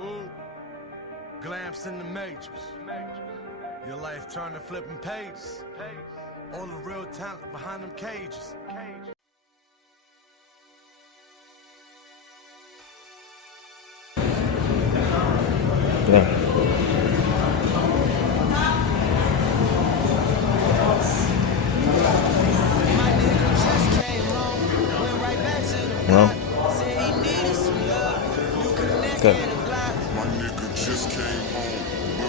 Ooh, glamps in the matrix. Your life turning flipping pages. All the real talent behind them cages. Yeah. Well, good. My nigga just came home,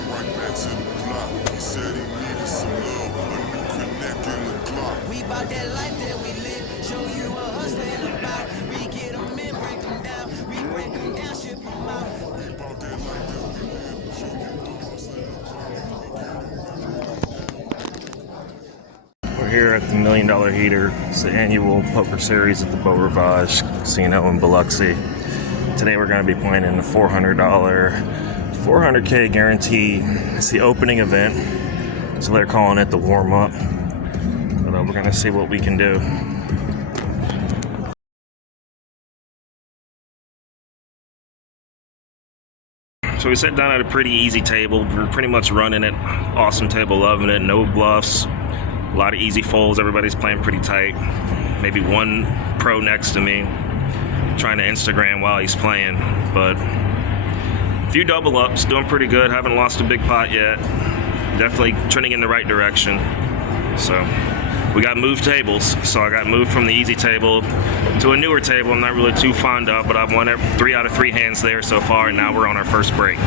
went right back to the block. He said he needed some love, a new connect in the clock. We bout that life that we live, show you what hustling about. We get them in, break them down, we break them down, ship them out. We bout that life that we live, show you what hustling about. We're here at the $1 Million Heater. It's the annual poker series at the Beau Rivage Casino in Biloxi. Today we're going to be playing in the $400 400K guarantee. It's the opening event, so they're calling it the warm-up. But we're going to see what we can do. So we sat down at a pretty easy table. We're pretty much running it. Awesome table, loving it. No bluffs. A lot of easy folds. Everybody's playing pretty tight. Maybe one pro next to me trying to Instagram while he's playing. But a few double ups. Doing pretty good. Haven't lost a big pot yet. Definitely trending in the right direction. So we got moved tables. So I got moved from the easy table to a newer table I'm not really too fond of, but I've won 3 out of 3 hands there so far, and now we're on our first break.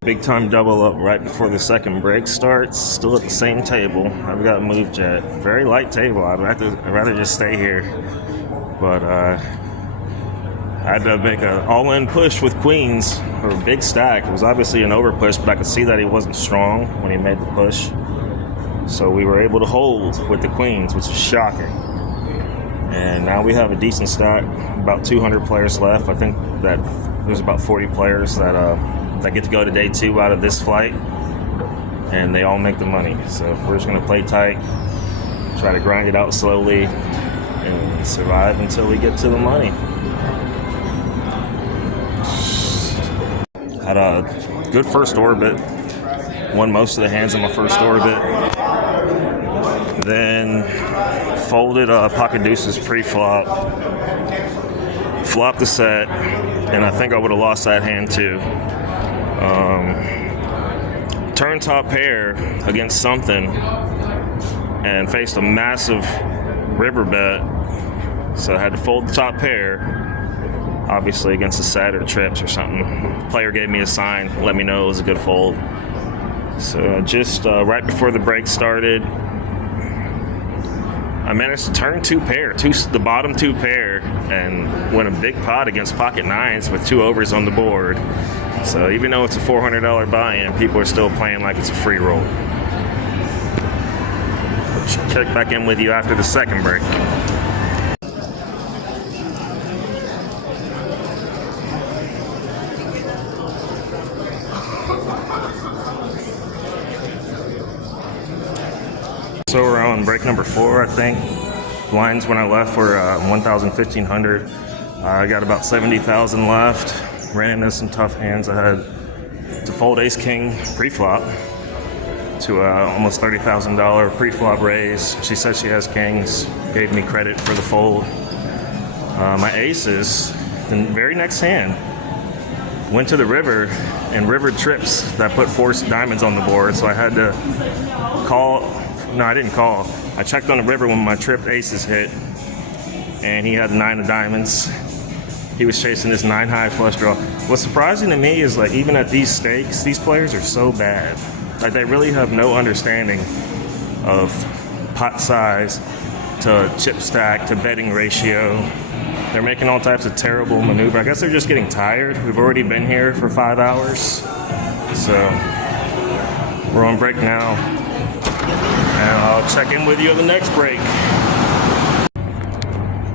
Big time double up right before the second break starts. Still at the same table. I've got moved yet. Very light table. I'd rather just stay here. But I had to make an all-in push with queens, or a big stack. It was obviously an over push, but I could see that he wasn't strong when he made the push. So we were able to hold with the queens, which is shocking. And now we have a decent stack, about 200 players left. I think that there's about 40 players that get to go to day 2 out of this flight, and they all make the money. So we're just gonna play tight, try to grind it out slowly, and survive until we get to the money. Had a good first orbit, won most of the hands in my first orbit. Then folded pocket deuces pre-flop, flopped the set, and I think I would have lost that hand too. Turned top pair against something and faced a massive river bet, so I had to fold the top pair, obviously against a set or trips or something. Player gave me a sign, let me know it was a good fold. So just right before the break started, I managed to turn the bottom 2 pair, and win a big pot against pocket 9s with 2 overs on the board. So even though it's a $400 buy-in, people are still playing like it's a free roll. Check back in with you after the second break. So we're on break number 4, I think. Blinds when I left were 1,000, 1,500. I got about 70,000 left. Ran into some tough hands. I had to fold ace king pre-flop to almost $30,000 pre-flop raise. She said she has kings. Gave me credit for the fold. My aces, the very next hand, went to the river and river trips that put 4 diamonds on the board. So I had to call. No, I didn't call. I checked on the river when my tripped aces hit, and he had 9 of diamonds. He was chasing this 9 high flush draw. What's surprising to me is, like, even at these stakes, these players are so bad. Like, they really have no understanding of pot size to chip stack to betting ratio. They're making all types of terrible maneuver. I guess they're just getting tired. We've already been here for 5 hours. So we're on break now. And I'll check in with you at the next break.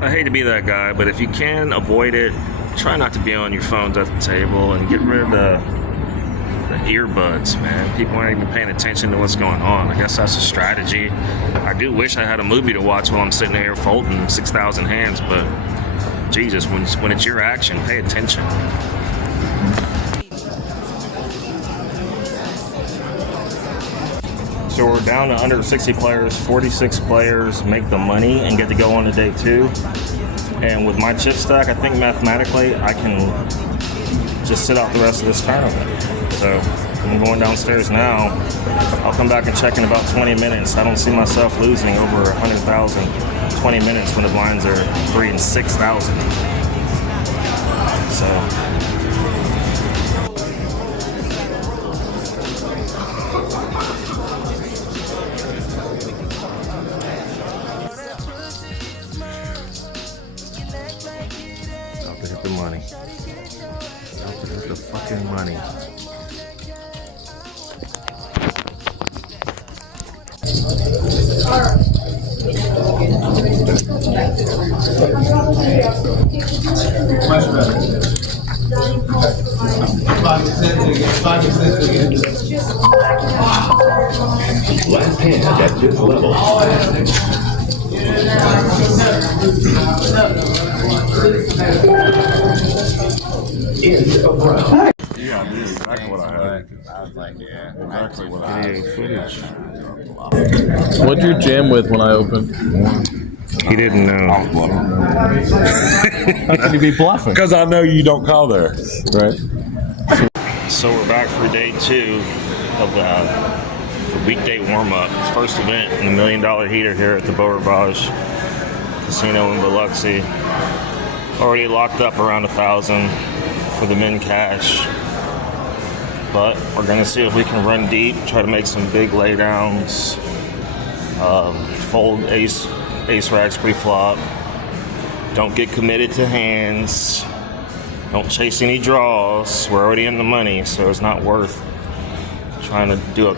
I hate to be that guy, but if you can avoid it, try not to be on your phones at the table and get rid of the earbuds, man. People aren't even paying attention to what's going on. I guess that's a strategy. I do wish I had a movie to watch while I'm sitting here folding 6,000 hands, but Jesus, when it's your action, pay attention. So we're down to under 60 players, 46 players make the money and get to go on to day 2. And with my chip stack, I think mathematically I can just sit out the rest of this tournament. So I'm going downstairs now. I'll come back and check in about 20 minutes. I don't see myself losing over 100,000 20 minutes when the blinds are 3,000 and 6,000. So. About to hit the money. About to hit the fucking money. Much better. 5% again. 5% again. Last hand at this level. End of round. Yeah, I knew exactly what I had. I was like, yeah. Exactly what I had. Footage. What'd you jam with when I opened? He didn't know. How can you be bluffing? Because I know you don't call there. Right. So we're back for day 2 of the weekday warm-up. First event in the $1 million heater here at the Beau Rivage Casino in Biloxi. Already locked up around 1,000 for the min cash. But we're gonna see if we can run deep, try to make some big laydowns, fold ace racks pre-flop. Don't get committed to hands. Don't chase any draws. We're already in the money, so it's not worth trying to do a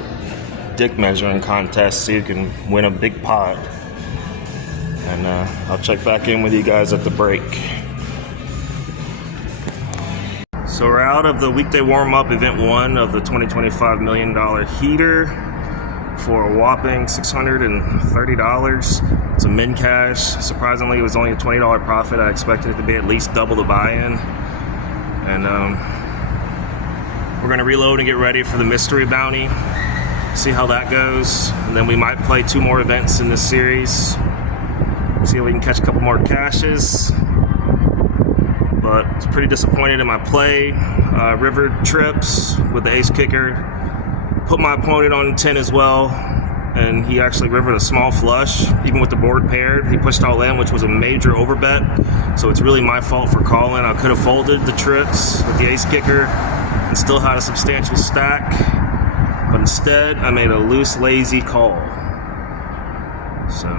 dick measuring contest so you can win a big pot. And I'll check back in with you guys at the break. So we're out of the weekday warm-up event 1 of the 2025 $1 million heater for a whopping $630. It's a min cash. Surprisingly, it was only a $20 profit. I expected it to be at least double the buy-in. And we're gonna reload and get ready for the mystery bounty. See how that goes. And then we might play 2 more events in this series. See if we can catch a couple more cashes. But I was pretty disappointed in my play. River trips with the ace kicker. Put my opponent on 10 as well. And he actually rivered a small flush, even with the board paired. He pushed all in, which was a major overbet. So it's really my fault for calling. I could have folded the trips with the ace kicker and still had a substantial stack. But instead, I made a loose, lazy call. So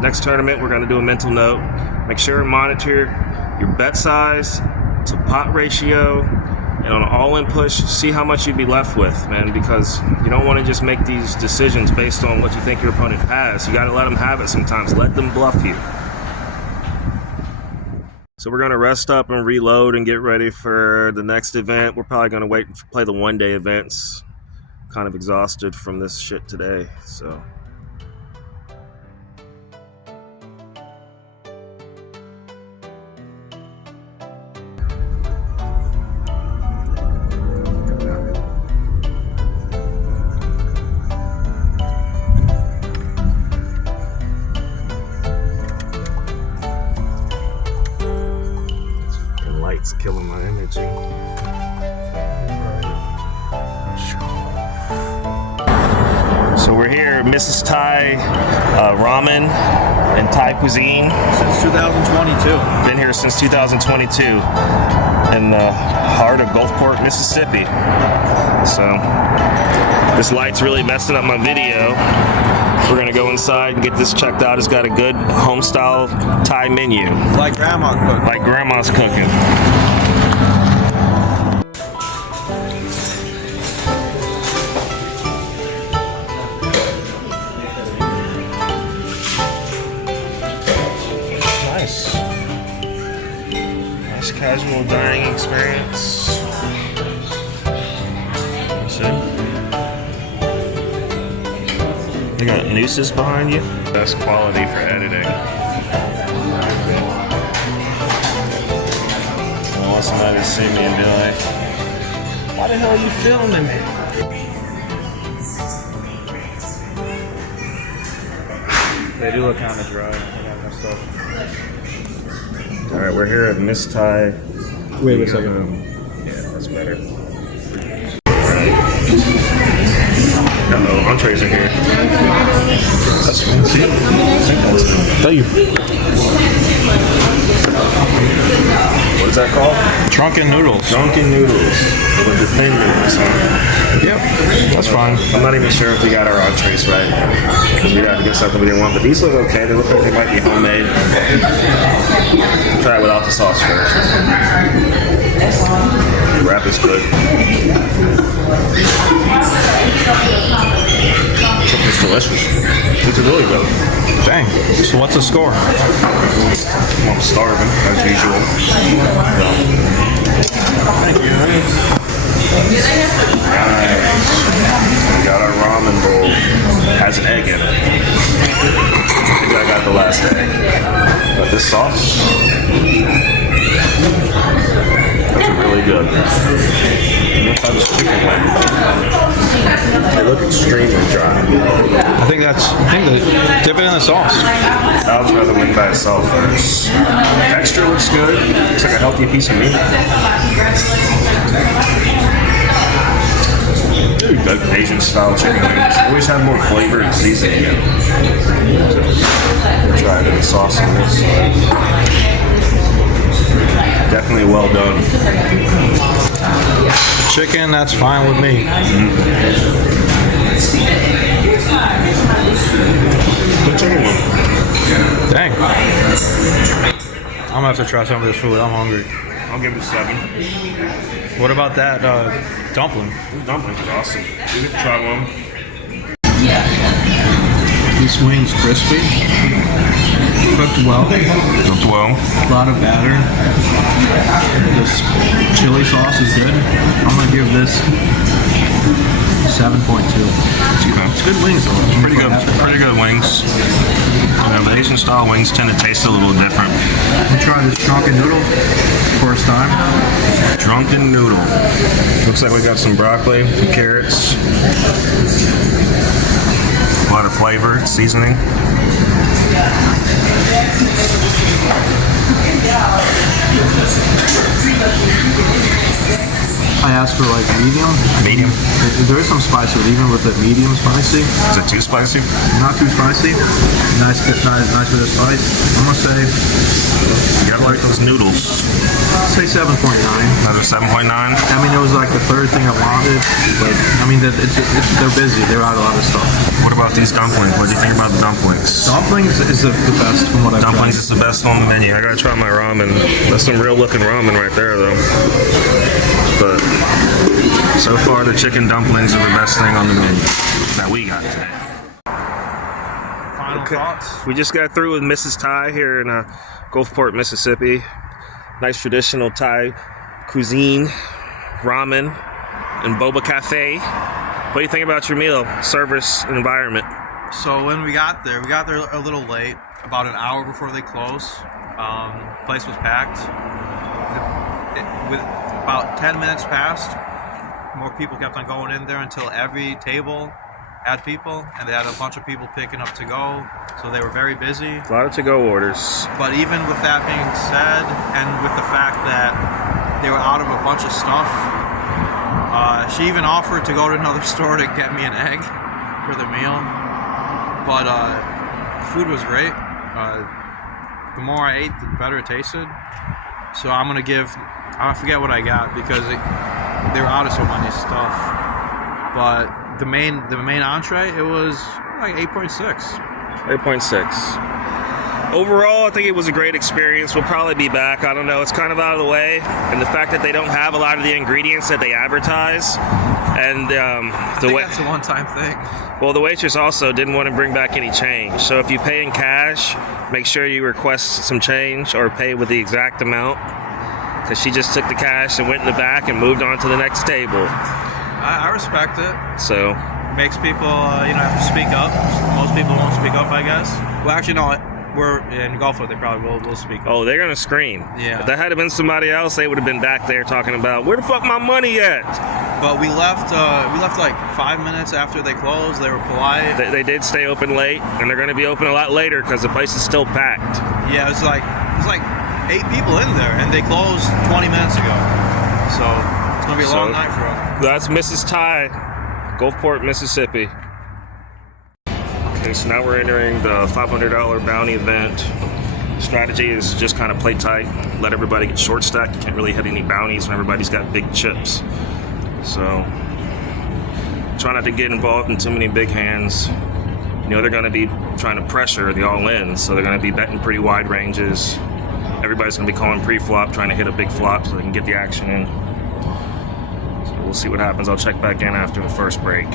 next tournament, we're gonna do a mental note. Make sure and monitor your bet size to pot ratio, and on an all-in push, see how much you'd be left with, man, because you don't want to just make these decisions based on what you think your opponent has. You got to let them have it sometimes. Let them bluff you. So we're going to rest up and reload and get ready for the next event. We're probably going to wait and play the one-day events. Kind of exhausted from this shit today, so... It's killing my energy. So we're here, Mrs. Thai Ramen and Thai cuisine. Since 2022. Been here since 2022 in the heart of Gulfport, Mississippi. So this light's really messing up my video. We're gonna go inside and get this checked out. It's got a good home style Thai menu. Like grandma cooking. Like grandma's cooking. Nice. Nice casual dining experience. See? They got nooses behind you. Best quality for editing. I want somebody to see me and be like, why the hell are you filming me? They do look kind of dry. I think I messed up. All right, we're here at Miss Thai. Wait a second. Yeah, that's better. Uh-oh, entrees are here. That's fancy. Thank you. What is that called? Drunken noodles. Drunken noodles with the thin noodles, huh? Yep, that's fine. I'm not even sure if we got our entrees right because we got to get something we didn't want, but these look okay. They look like they might be homemade. Try it without the sauce first. The wrap is good. It's delicious. It's really good. Dang. So what's the score? Well, I'm starving, as usual. Thank you. We got our ramen bowl. Has an egg in it. Maybe I got the last egg. But this sauce looks really good. I'm gonna try this chicken wing. They look extremely dry. I think the dip it in the sauce. I'll try the wing by itself first. Texture looks good. Looks like a healthy piece of meat. Good Asian style chicken wings. Always have more flavor and seasoning in them. Try it in the sauce on this side. Definitely well done. Chicken, that's fine with me. Good chicken wing. Dang. I'm gonna have to try some of this food. I'm hungry. I'll give it a 7. What about that dumpling? These dumplings are awesome. You can try one. This wing's crispy. Cooked well. Cooked well. A lot of batter. This chili sauce is good. I'm gonna give this 7.2. It's good wings though. Pretty good wings. You know, the Asian style wings tend to taste a little different. I'll try this drunken noodle. First time. Drunken noodle. Looks like we got some broccoli, some carrots. A lot of flavor, seasoning. I asked for like medium. Medium. There is some spice with even with the medium spicy. Is it too spicy? Not too spicy. Nice with the spice. I'm gonna say. You gotta like those noodles. Say 7.9. Another 7.9. I mean, it was like the third thing I wanted, but I mean, they're busy. They're out a lot of stuff. What about these dumplings? What do you think about the dumplings? Dumplings is the best from what I've tried. Dumplings is the best on the menu. I gotta try my ramen. That's some real looking ramen right there, though. But so far, the chicken dumplings are the best thing on the menu that we got today. Final thoughts? We just got through with Mrs. Thai here in Gulfport, Mississippi. Nice traditional Thai cuisine, ramen, and boba cafe. What do you think about your meal, service, and environment? So when we got there a little late, about an hour before they closed. Place was packed. With about 10 minutes passed, more people kept on going in there until every table had people, and they had a bunch of people picking up to go, so they were very busy. A lot of to-go orders. But even with that being said, and with the fact that they were out of a bunch of stuff, she even offered to go to another store to get me an egg for the meal. But the food was great. The more I ate, the better it tasted. So I'm gonna give, I forget what I got because they were out of so many stuff. But the main entree, it was like 8.6. 8.6. Overall, I think it was a great experience. We'll probably be back. I don't know. It's kind of out of the way. And the fact that they don't have a lot of the ingredients that they advertise. And that's a one-time thing. Well, the waitress also didn't want to bring back any change. So if you pay in cash, make sure you request some change or pay with the exact amount. Because she just took the cash and went in the back and moved on to the next table. I respect it. So makes people, have to speak up. Most people won't speak up, I guess. Well, actually, no. We're in Gulfport. They probably will speak up. Oh, they're gonna scream. Yeah. If that had been somebody else, they would have been back there talking about where the fuck my money at. But we left like 5 minutes after they closed. They were polite. They did stay open late, and they're going to be open a lot later because the place is still packed. Yeah, it was like 8 people in there, and they closed 20 minutes ago. So it's gonna be a long night for them. That's Mrs. Ty, Gulfport, Mississippi. Okay, so now we're entering the $500 bounty event. Strategy is just kind of play tight, let everybody get short stacked. You can't really hit any bounties when everybody's got big chips. So try not to get involved in too many big hands. You know they're going to be trying to pressure the all-ins, so they're going to be betting pretty wide ranges. Everybody's going to be calling pre-flop, trying to hit a big flop so they can get the action in. So we'll see what happens. I'll check back in after the first break.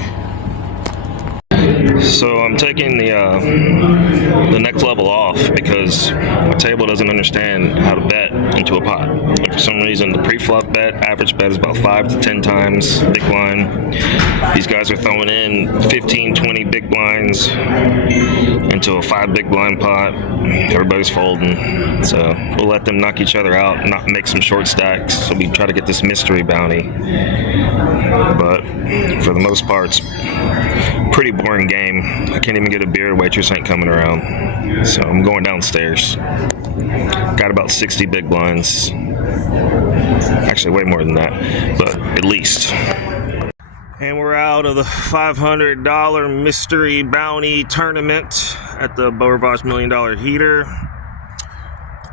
So I'm taking the next level off because my table doesn't understand how to bet into a pot. And for some reason, the pre-flop bet, average bet is about 5 to 10 times big blind. These guys are throwing in 15, 20 big blinds into a 5 big blind pot. Everybody's folding. So we'll let them knock each other out, not make some short stacks. So we try to get this mystery bounty. But for the most part, it's pretty boring game. I can't even get a beer. Waitress ain't coming around. So I'm going downstairs. Got about 60 big blinds. Actually, way more than that, but at least. And we're out of the $500 mystery bounty tournament at the Beau Rivage $1 Million Heater.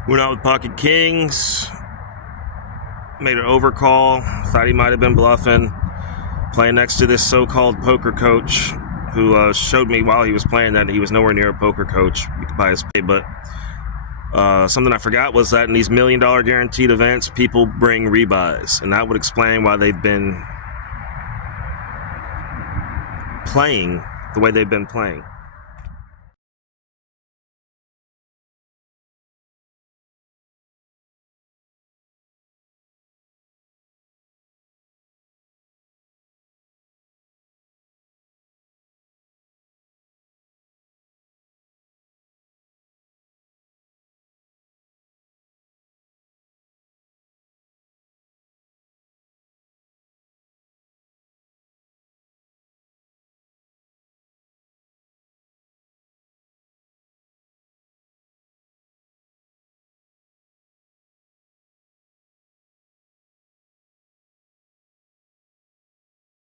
Went out with pocket kings. Made an overcall. Thought he might have been bluffing. Playing next to this so-called poker coach who showed me while he was playing that he was nowhere near a poker coach by his pay. But something I forgot was that in these $1 million guaranteed events, people bring rebuys. And that would explain why they've been playing the way they've been playing.